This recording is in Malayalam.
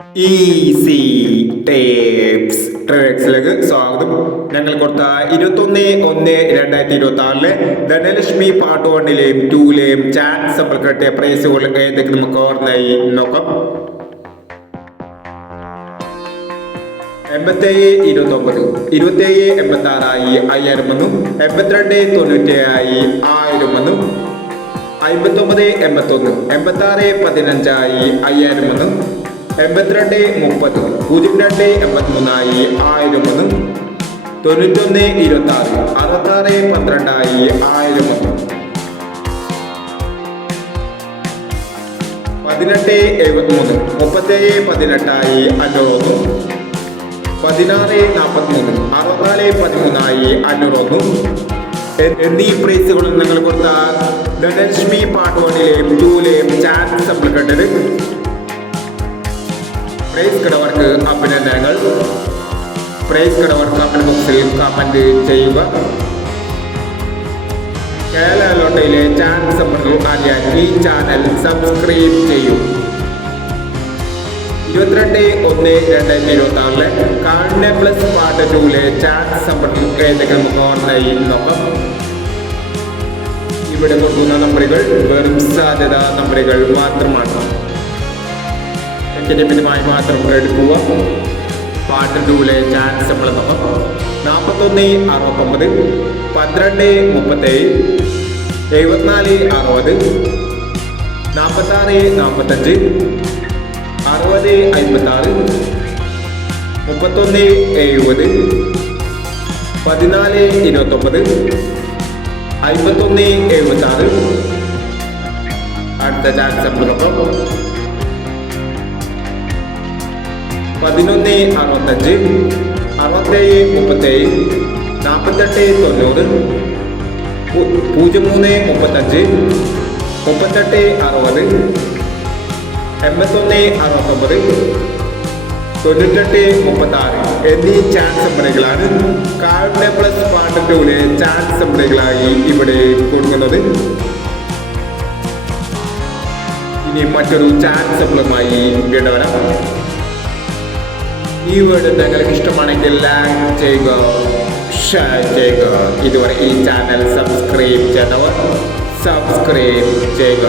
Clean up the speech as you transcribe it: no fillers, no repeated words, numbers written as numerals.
ഈസി ടേപ്സ് ട്രേഡ്സിലേക്ക് സ്വാഗതം. ഞങ്ങൾ കൊടുത്ത 21/1/2026 ധനലക്ഷ്മി പാർട്ട് 1ലെയും 2ലെയും ചാൻസ് നമ്മൾ കിട്ടിയ പ്രൈസുകൾ ഏതൊക്കെ നമുക്ക് ഓർമ്മയായി നോക്കാം. 87-29, 27-86 5000 വന്നു, 82-97 1000 വന്നു, 59-81, 86-15 5000 വന്നു, 82-30, 02-83 1000 വന്നു, 91-26, 66-12 1000 വന്നു, 18-73, 37-18 500 വന്നു, 16-43, 64-13 500 വന്നു എന്നീ പ്രൈസുകളും നിങ്ങൾ കൊടുത്ത ധനലക്ഷ്മി പാർട്ട് 1ലെയും 2ലെയും ചാൻസ് നമ്മൾ കണ്ടത്. പ്രൈസ് കിടവർക്ക് അഭിനന്ദനങ്ങൾ. പ്രൈസ് കിടവർ കമന്റ് ബോക്സിൽ കമന്റ് ചെയ്യുക. കേരള ലോട്ടറിയിലെ ചാൻസ് നമ്മൾ അറിയാൻ ഈ ചാനൽ സബ്സ്ക്രൈബ് ചെയ്യൂ. 22/1/2026 കാർഡിന പ്ലസ് പാർട്ട് 2ലെ ചാൻസ് സമ്പർക്കം ഏതൊക്കെ നമുക്ക് ഓൺലൈനിൽ നോക്കാം. ഇവിടെ കൊടുക്കുന്ന നമ്പറുകൾ വെറും സാധ്യത നമ്പറുകൾ മാത്രമാണ്. മിതമായി മാത്രം എടുക്കുക. പാർട്ട് 2ലെ ചാൻസ് നമ്മൾ നോക്കാം. 41-69, 12-37, 74-60, 46-45, 60-56, 31-70, 14-29, 51-76. അടുത്ത ചാൻസ് നമ്മൾ നോക്കാം. 11-65, 67-37, 48-90, 03-35, 38-60, 81-69, 98-36 എന്നീ ചാൻസ് നമ്പറുകളാണ് കാർഡിന പ്ലസ് പാർട്ട് 2ലെ ചാൻസ് നമ്പറുകളായി ഇവിടെ കൊടുക്കുന്നത്. ഇനി മറ്റൊരു ചാൻസ് നമ്പറുമായി വീണ്ടും വരാം. ഈ വീഡിയോ നിങ്ങൾക്ക് ഇഷ്ടമാണെങ്കിൽ ലൈക്ക് ചെയ്യുക, ഷെയർ ചെയ്യുക. ഇതുവരെ ഈ ചാനൽ സബ്സ്ക്രൈബ് ചെയ്തവർ സബ്സ്ക്രൈബ് ചെയ്യുക.